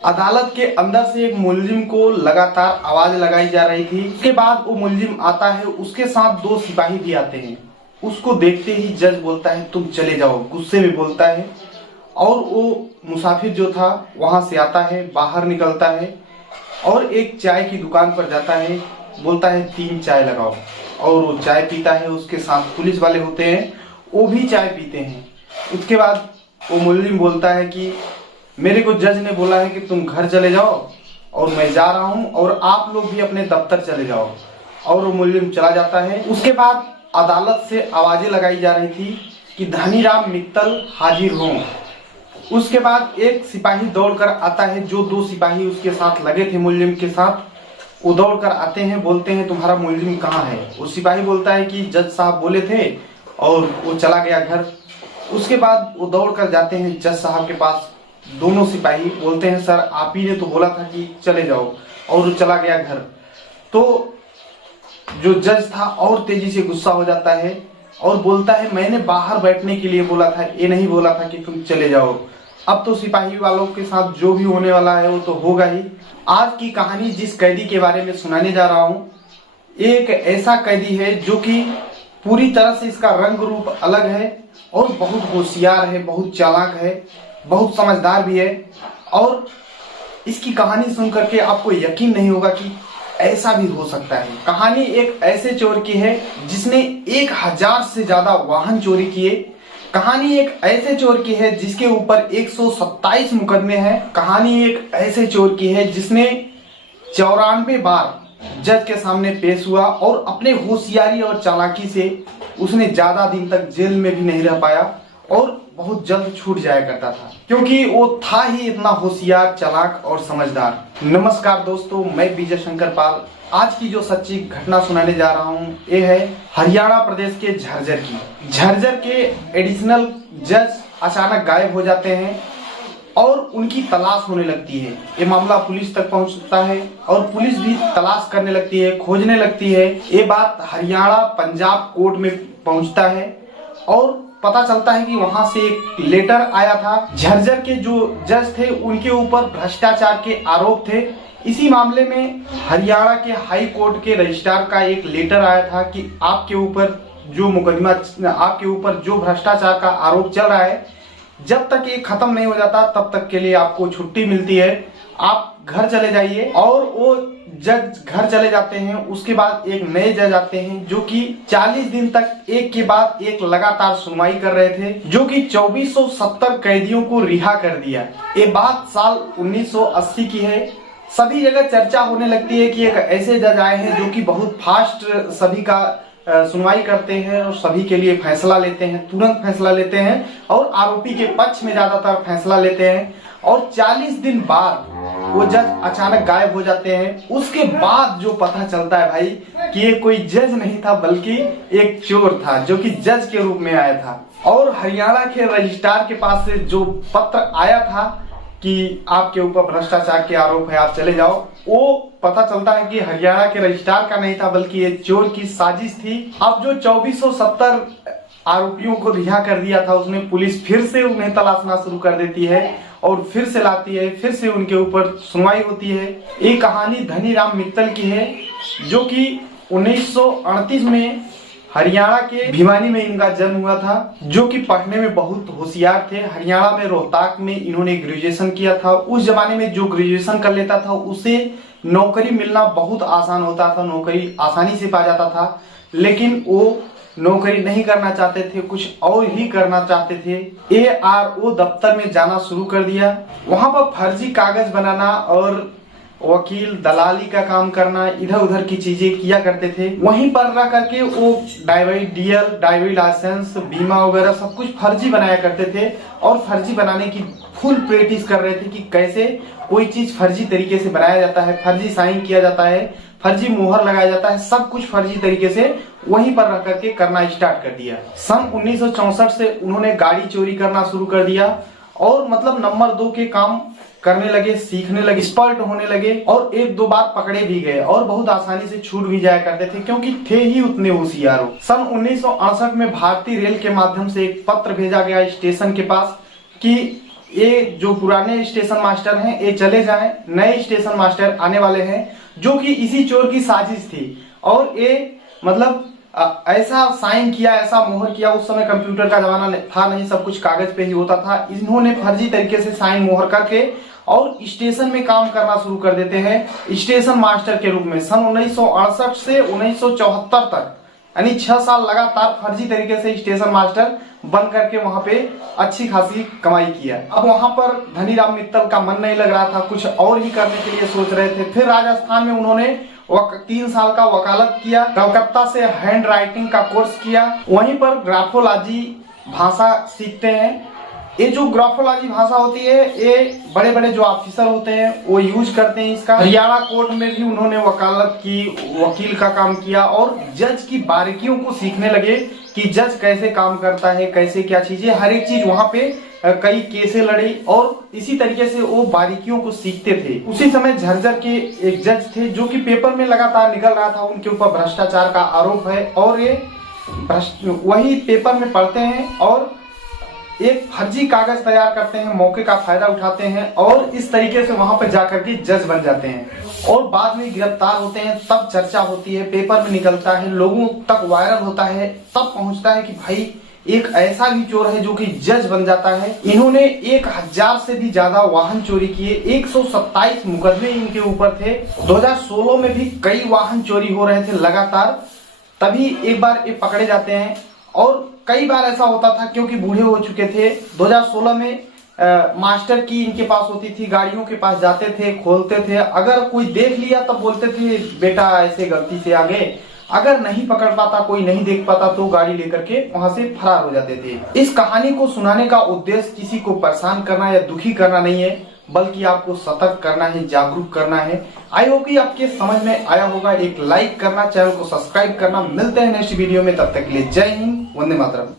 अदालत के अंदर से एक मुलजिम को लगातार आवाज लगाई जा रही थी। उसके बाद वो मुलजिम आता है, उसके साथ 2 सिपाही भी आते हैं। उसको देखते ही जज बोलता है तुम चले जाओ, गुस्से में बोलता है। और वो मुसाफिर जो था वहां से आता है, बाहर निकलता है और एक चाय की दुकान पर जाता है, बोलता है 3 चाय लगाओ। और वो चाय पीता है, उसके साथ पुलिस वाले होते हैं, वो भी चाय पीते हैं। उसके बाद वो मुलजिम बोलता है कि मेरे को जज ने बोला है कि तुम घर चले जाओ और मैं जा रहा हूं और आप लोग भी अपने दफ्तर चले जाओ। और वो मुलजिम चला जाता है। उसके बाद अदालत से आवाजें लगाई जा रही थी कि धनीराम मित्तल हाजिर हों। उसके बाद एक सिपाही दौड़कर आता है, जो 2 सिपाही उसके साथ लगे थे मुलजिम के साथ, वो दौड़कर आते हैं, बोलते हैं तुम्हारा मुलजिम कहाँ है। वो सिपाही बोलता है कि जज साहब बोले थे और वो चला गया घर। उसके बाद वो दौड़कर जाते हैं जज साहब के पास। दोनों सिपाही बोलते हैं सर आप ही ने तो बोला था कि चले जाओ, और वो चला गया घर। तो जो जज था और तेजी से गुस्सा हो जाता है और बोलता है मैंने बाहर बैठने के लिए बोला था, ये नहीं बोला था कि तुम चले जाओ। अब तो सिपाही वालों के साथ जो भी होने वाला है वो तो होगा ही। आज की कहानी जिस कैदी के बारे में सुनाने जा रहा हूँ, एक ऐसा कैदी है जो कि पूरी तरह से इसका रंग रूप अलग है और बहुत होशियार है, बहुत चालाक है, बहुत समझदार भी है। और इसकी कहानी सुन करके आपको यकीन नहीं होगा कि ऐसा भी हो सकता है। कहानी एक ऐसे चोर की है जिसने 1000 से ज्यादा वाहन चोरी किए। कहानी एक ऐसे चोर की है जिसके ऊपर 127 मुकदमे हैं। कहानी एक ऐसे चोर की है जिसने 94 बार जज के सामने पेश हुआ और अपने होशियारी और चालाकी से उसने ज्यादा दिन तक जेल में भी नहीं रह पाया और बहुत जल्द छूट जाया करता था, क्योंकि वो था ही इतना होशियार, चालाक और समझदार। नमस्कार दोस्तों, मैं विजय शंकर पाल। आज की जो सच्ची घटना सुनाने जा रहा हूँ ये है हरियाणा प्रदेश के झज्जर की। झज्जर के एडिशनल जज अचानक गायब हो जाते हैं और उनकी तलाश होने लगती है। ये मामला पुलिस तक पहुंचता है और पुलिस भी तलाश करने लगती है, खोजने लगती है। ये बात हरियाणा पंजाब कोर्ट में पहुंचता है और पता चलता है कि वहां से एक लेटर आया था। झज्जर के जो जज थे उनके ऊपर भ्रष्टाचार के आरोप थे। इसी मामले में हरियाणा के हाई कोर्ट के रजिस्ट्रार का एक लेटर आया था कि आपके ऊपर जो मुकदमा, आपके ऊपर जो भ्रष्टाचार का आरोप चल रहा है, जब तक ये खत्म नहीं हो जाता तब तक के लिए आपको छुट्टी मिलती है, आप घर चले जाइए। और वो जज घर चले जाते हैं। उसके बाद एक नए जज आते हैं जो कि 40 दिन तक एक के बाद एक लगातार सुनवाई कर रहे थे, जो कि 2470 कैदियों को रिहा कर दिया। ये बात साल 1980 की है। सभी जगह चर्चा होने लगती है कि एक ऐसे जज आए हैं जो कि बहुत फास्ट सभी का सुनवाई करते हैं और सभी के लिए फैसला लेते हैं, तुरंत फैसला लेते हैं और आरोपी के पक्ष में ज्यादातर फैसला लेते हैं। और 40 दिन बाद वो जज अचानक गायब हो जाते हैं। उसके बाद जो पता चलता है भाई कि ये कोई जज नहीं था बल्कि एक चोर था जो कि जज के रूप में आया था। और हरियाणा के रजिस्ट्रार के पास से जो पत्र आया था कि आपके ऊपर भ्रष्टाचार के आरोप है, आप चले जाओ, वो पता चलता है कि हरियाणा के रजिस्ट्रार का नहीं था बल्कि ये चोर की साजिश थी। अब जो 2470 आरोपियों को रिहा कर दिया था, उसमें पुलिस फिर से उन्हें तलाशना शुरू कर देती है और फिर से लाती है, फिर से उनके ऊपर सुनवाई होती है। ये कहानी धनीराम मित्तल की है जो कि 1938 में हरियाणा के भिवानी में इनका जन्म हुआ था, जो कि पढ़ने में बहुत होशियार थे। हरियाणा में रोहतक में इन्होंने ग्रेजुएशन किया था। उस जमाने में जो ग्रेजुएशन कर लेता था उसे नौकरी मिलना बहुत आसान होता था, नौकरी आसानी से पा जाता था। लेकिन वो नौकरी नहीं करना चाहते थे, कुछ और ही करना चाहते थे। ARO दफ्तर में जाना शुरू कर दिया। वहां पर फर्जी कागज बनाना और वकील दलाली का काम करना, इधर उधर की चीजें किया करते थे। वहीं पर रह करके वो ड्राइवरी लाइसेंस, बीमा वगैरह सब कुछ फर्जी बनाया करते थे और फर्जी बनाने की फुल प्रैक्टिस कर रहे थे कि कैसे कोई चीज फर्जी तरीके से बनाया जाता है, फर्जी साइन किया जाता है, फर्जी मोहर लगाया जाता है, सब कुछ फर्जी तरीके से वहीं पर रह करके करना स्टार्ट कर दिया। सन 1964 से उन्होंने गाड़ी चोरी करना शुरू कर दिया और मतलब नंबर 2 के काम करने लगे, सीखने लगे, एक्सपर्ट होने लगे और 1-2 बार पकड़े भी गए और बहुत आसानी से छूट भी जाया करते थे क्योंकि थे ही उतने होशियार। सन 1968 में भारतीय रेल के माध्यम से एक पत्र भेजा गया स्टेशन के पास कि ये जो पुराने स्टेशन मास्टर हैं ये चले जाएं, नए स्टेशन मास्टर आने वाले हैं जो कि इसी चोर की साजिश थी। और ये मतलब ऐसा साइन किया, ऐसा मोहर किया। उस समय कंप्यूटर का जमाना था नहीं, सब कुछ कागज पे ही होता था। इन्होंने फर्जी तरीके से साइन मोहर करके और स्टेशन में काम करना शुरू कर देते हैं स्टेशन मास्टर के रूप में। सन 1968 से 1974 तक यानी 6 साल लगातार फर्जी तरीके से स्टेशन मास्टर बन करके वहां पे अच्छी खासी कमाई किया। अब वहां पर धनीराम मित्तल का मन नहीं लग रहा था, कुछ और ही करने के लिए सोच रहे थे। फिर राजस्थान में उन्होंने 3 साल का वकालत किया, कलकत्ता से हैंड राइटिंग का कोर्स किया, वहीं पर ग्राफोलॉजी भाषा सीखते हैं। ये जो ग्राफोलॉजी भाषा होती है ये बड़े बड़े जो ऑफिसर होते हैं वो यूज करते हैं इसका। हरियाणा कोर्ट में भी उन्होंने वकालत की, वकील का काम किया और जज की बारीकियों को सीखने लगे कि जज कैसे काम करता है, कैसे क्या चीजें, हर एक चीज वहां पे कई केसें लड़ी और इसी तरीके से वो बारीकियों को सीखते थे। उसी समय झज्जर के एक जज थे जो कि पेपर में लगातार निकल रहा था, उनके ऊपर भ्रष्टाचार का आरोप है और ये वही पेपर में पढ़ते हैं और एक फर्जी कागज तैयार करते हैं, मौके का फायदा उठाते हैं और इस तरीके से वहां पर जाकर के जज बन जाते हैं और बाद में गिरफ्तार होते हैं। तब चर्चा होती है, पेपर में निकलता है, लोगों तक वायरल होता है, तब पहुंचता है कि भाई एक ऐसा भी चोर है जो कि जज बन जाता है। इन्होंने 1000 से भी ज्यादा वाहन चोरी किए, 127 मुकदमे इनके ऊपर थे। 2016 में भी कई वाहन चोरी हो रहे थे लगातार, तभी एक बार ये पकड़े जाते हैं। और कई बार ऐसा होता था क्योंकि बूढ़े हो चुके थे। 2016 में मास्टर की इनके पास होती थी, गाड़ियों के पास जाते थे, खोलते थे, अगर कोई देख लिया तब बोलते थे बेटा ऐसे गलती से आ गए। अगर नहीं पकड़ पाता, कोई नहीं देख पाता तो गाड़ी लेकर के वहां से फरार हो जाते थे। इस कहानी को सुनाने का उद्देश्य किसी को परेशान करना या दुखी करना नहीं है, बल्कि आपको सतर्क करना है, जागरूक करना है। आई होप कि आपके समझ में आया होगा। एक लाइक करना, चैनल को सब्सक्राइब करना। मिलते हैं नेक्स्ट वीडियो में, तब तक के लिए जय हिंद, वंदे मातरम।